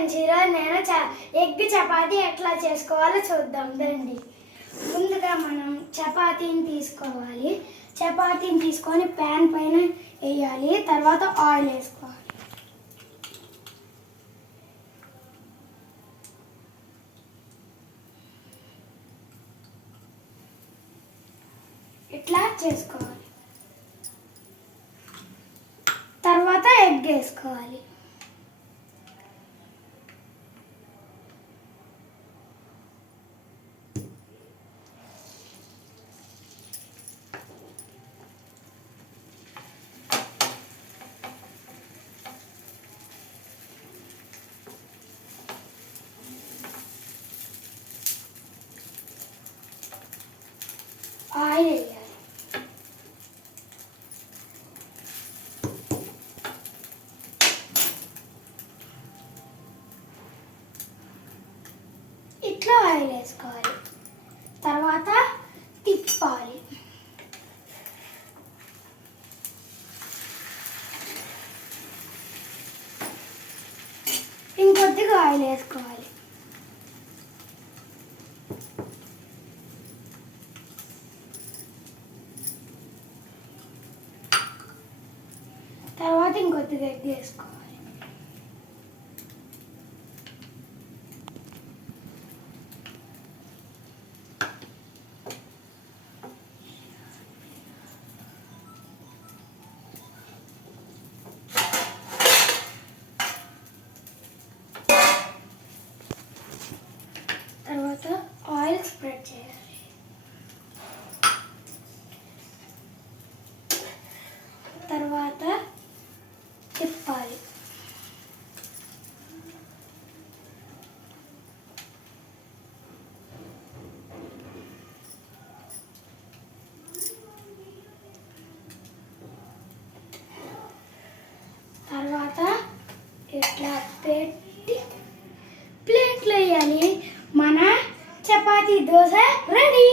Friends, ఈరోజు నేను egg chapati ఎట్లా చేసుకోవాలో చూద్దాం రండి. ముందుగా మనం చపాతీని తీసుకోవాలి. చపాతీని తీసుకొని ప్యాన్ పైన వేయాలి. తర్వాత ఆయిల్ వేసుకోవాలి. ఇట్లా చేసుకోవాలి. తర్వాత ఎగ్ వేసుకోవాలి. ఆయిల్ వేయాలి. ఇట్లా ఆయిల్ వేసుకోవాలి. తర్వాత తిప్పాలి. ఇంకొద్దిగా ఆయిల్ వేసుకోవాలి. తర్వాత ఇంకొద్దిగా ఎగ్ వేసుకోవాలి. తర్వాత ఆయిల్ స్ప్రెడ్ చేయాలి. తర్వాత తిప్పాలి. తర్వాత ఇట్లా పెట్టి ప్లేట్లో వేయాలి. మన చపాతీ దోశ రెడీ.